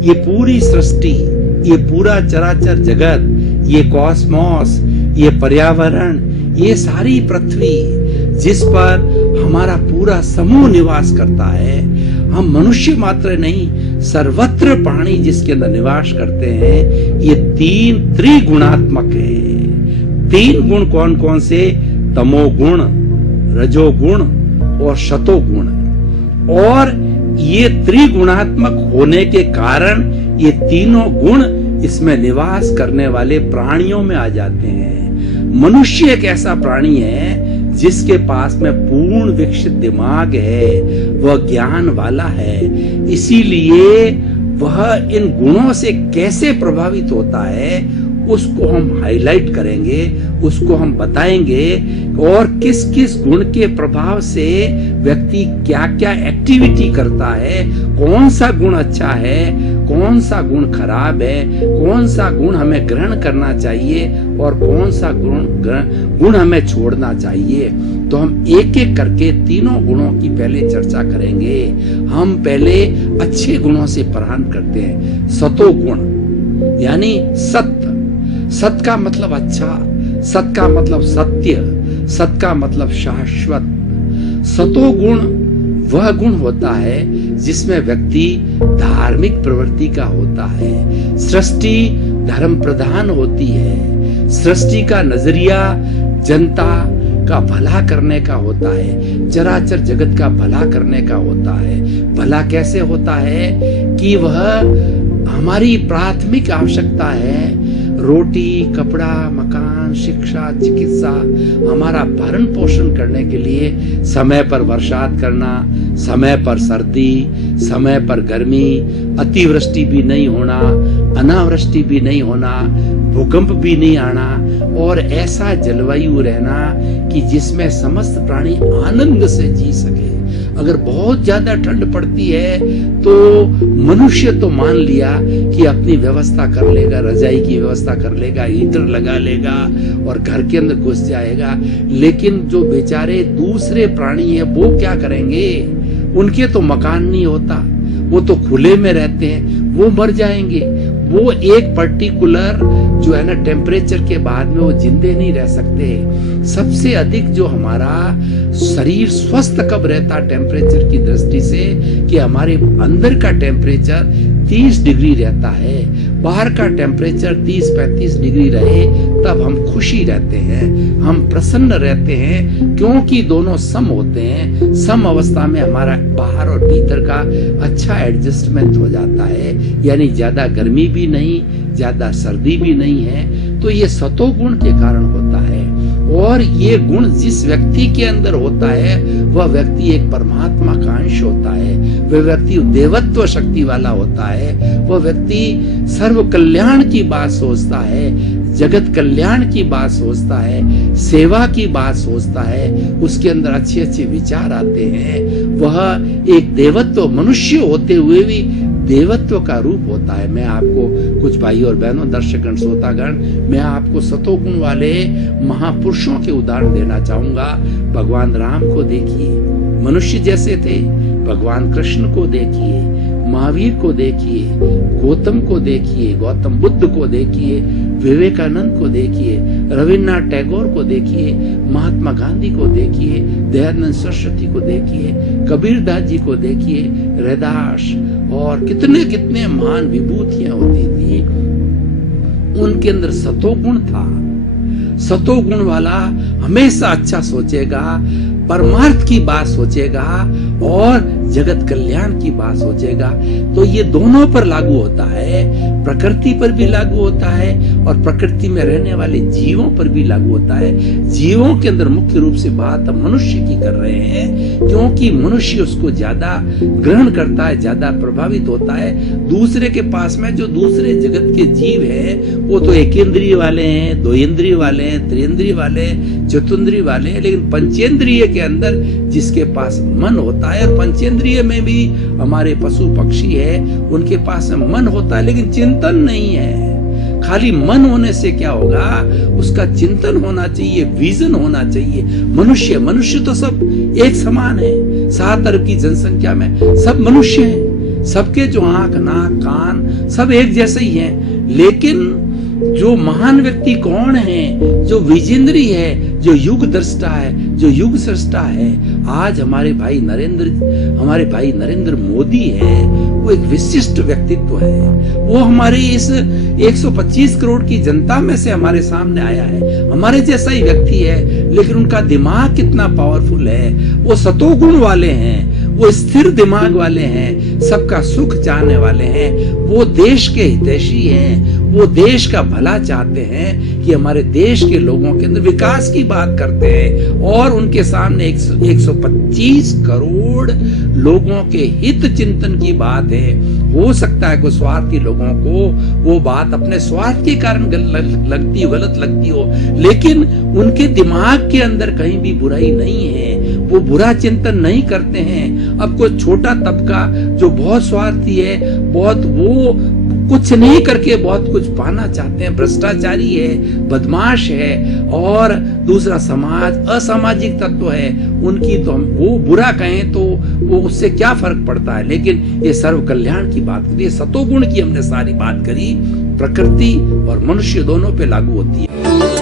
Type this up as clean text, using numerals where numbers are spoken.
ये पूरी सृष्टि, ये पूरा चराचर जगत, ये कॉस्मोस, ये पर्यावरण, ये सारी पृथ्वी जिस पर हमारा पूरा समूह निवास करता है, हम मनुष्य मात्र नहीं, सर्वत्र प्राणी जिसके अंदर निवास करते हैं, ये तीन त्रिगुणात्मक है। तीन गुण कौन कौन से? तमोगुण, रजोगुण और सतोगुण। और ये त्रिगुणात्मक होने के कारण ये तीनों गुण इसमें निवास करने वाले प्राणियों में आ जाते हैं। मनुष्य एक ऐसा प्राणी है जिसके पास में पूर्ण विकसित दिमाग है, वह ज्ञान वाला है, इसीलिए वह इन गुणों से कैसे प्रभावित होता है उसको हम हाईलाइट करेंगे, उसको हम बताएंगे और किस किस गुण के प्रभाव से व्यक्ति क्या क्या एक्टिविटी करता है, कौन सा गुण अच्छा है, कौन सा गुण खराब है, कौन सा गुण हमें ग्रहण करना चाहिए और कौन सा गुण हमें छोड़ना चाहिए। तो हम एक एक करके तीनों गुणों की पहले चर्चा करेंगे। हम पहले अच्छे गुणों से प्रारंभ करते हैं। सतोगुण यानी सत्य। सत का मतलब अच्छा, सत का मतलब सत्य, सत का मतलब शाश्वत। सतोगुण वह गुण होता है जिसमें व्यक्ति धार्मिक प्रवृत्ति का होता है। सृष्टि धर्म प्रधान होती है। सृष्टि का नजरिया जनता का भला करने का होता है, चराचर जगत का भला करने का होता है। भला कैसे होता है कि वह हमारी प्राथमिक आवश्यकता है, रोटी, कपड़ा, मकान, शिक्षा, चिकित्सा, हमारा भरण पोषण करने के लिए समय पर बरसात करना, समय पर सर्दी, समय पर गर्मी, अतिवृष्टि भी नहीं होना, अनावृष्टि भी नहीं होना, भूकंप भी नहीं आना और ऐसा जलवायु रहना कि जिसमें समस्त प्राणी आनंद से जी सके। अगर बहुत ज्यादा ठंड पड़ती है तो मनुष्य तो मान लिया कि अपनी व्यवस्था कर लेगा, रजाई की व्यवस्था कर लेगा, हीटर लगा लेगा और घर के अंदर घुस जाएगा, लेकिन जो बेचारे दूसरे प्राणी है वो क्या करेंगे? उनके तो मकान नहीं होता, वो तो खुले में रहते हैं, वो मर जाएंगे। वो एक पर्टिकुलर जो है ना टेम्परेचर के बाद में वो जिंदे नहीं रह सकते। सबसे अधिक जो हमारा शरीर स्वस्थ कब रहता टेम्परेचर की दृष्टि से कि हमारे अंदर का टेम्परेचर 30 डिग्री रहता है, बाहर का टेम्परेचर 30-35 डिग्री रहे तब हम खुशी रहते हैं, हम प्रसन्न रहते हैं, क्योंकि दोनों सम होते हैं। सम अवस्था में हमारा बाहर और भीतर का अच्छा एडजस्टमेंट हो जाता है, यानी ज्यादा गर्मी भी नहीं, ज्यादा सर्दी भी नहीं है। तो ये सतोगुण के कारण होता है। और ये गुण जिस व्यक्ति के अंदर होता है वह व्यक्ति एक परमात्मा का अंश होता है, वह व्यक्ति देवत्व शक्ति वाला होता है, वह व्यक्ति सर्व कल्याण की बात सोचता है, जगत कल्याण की बात सोचता है, सेवा की बात सोचता है, उसके अंदर अच्छे अच्छे विचार आते हैं। वह एक देवत्व मनुष्य होते हुए भी देवत्व का रूप होता है। मैं आपको कुछ भाई और बहनों, दर्शकगण, श्रोतागण, मैं आपको सतोगुण वाले महापुरुषों के उदाहरण देना चाहूंगा। भगवान राम को देखिए, मनुष्य जैसे थे। भगवान कृष्ण को देखिए, महावीर को देखिए, गौतम को देखिए, गौतम बुद्ध को देखिए, विवेकानंद को देखिए, रविन्द्रनाथ टैगोर को देखिए, महात्मा गांधी को देखिए, दयानंद सरस्वती को देखिए, कबीरदास जी को देखिए, रैदास और कितने कितने महान विभूतियां होती थी। उनके अंदर सतोगुण था। सतोगुण वाला हमेशा अच्छा सोचेगा, परमार्थ की बात सोचेगा और जगत कल्याण की बात सोचेगा। तो ये दोनों पर लागू होता है, प्रकृति पर भी लागू होता है और प्रकृति में रहने वाले जीवों पर भी लागू होता है। जीवों के अंदर मुख्य रूप से बात हम मनुष्य की कर रहे हैं, क्योंकि मनुष्य उसको ज्यादा ग्रहण करता है, ज्यादा प्रभावित होता है। दूसरे के पास में जो दूसरे जगत के जीव हैं वो तो एक इंद्रिय वाले हैं, दो इंद्रिय वाले हैं, त्रिइंद्रिय वाले, चतुन्द्रिय वाले हैं, लेकिन पंचेंद्रिय के अंदर जिसके पास मन होता है, और पंचेंद्रिय में भी हमारे पशु पक्षी है, उनके पास में मन होता है लेकिन चिंतन नहीं है। खाली मन होने से क्या होगा? उसका चिंतन होना चाहिए, विजन होना चाहिए। मनुष्य तो सब एक समान है। 7 अरब की जनसंख्या में सब मनुष्य हैं, सबके जो आंख, नाक, कान सब एक जैसे ही हैं, लेकिन जो महान व्यक्ति कौन है, जो विजेंद्री है, जो युग दृष्टा है, जो युग सृष्टा है, आज हमारे भाई नरेंद्र मोदी है। वो एक विशिष्ट व्यक्तित्व है। वो हमारे इस 125 करोड़ की जनता में से हमारे सामने आया है। हमारे जैसा ही व्यक्ति है, लेकिन उनका दिमाग कितना पावरफुल है। वो सतोगुण वाले हैं, वो स्थिर दिमाग वाले हैं, सबका सुख चाहने वाले हैं, वो देश के हितैषी हैं, वो देश का भला चाहते हैं कि हमारे देश के लोगों के अंदर विकास की बात करते हैं। और उनके सामने 125 करोड़ लोगों के हित चिंतन की बात है। हो सकता है कोई स्वार्थी लोगों को वो बात अपने स्वार्थ के कारण गलत लगती हो, लेकिन उनके दिमाग के अंदर कहीं भी बुराई नहीं है। वो बुरा चिंतन नहीं करते हैं। अब कोई छोटा तबका जो बहुत स्वार्थी है, बहुत वो कुछ नहीं करके बहुत कुछ पाना चाहते हैं, भ्रष्टाचारी है, बदमाश है, और दूसरा समाज असामाजिक तत्व है, उनकी तो हम वो बुरा कहें तो वो उससे क्या फर्क पड़ता है। लेकिन ये सर्व कल्याण की बात करी, सतोगुण की हमने सारी बात करी, प्रकृति और मनुष्य दोनों पे लागू होती है।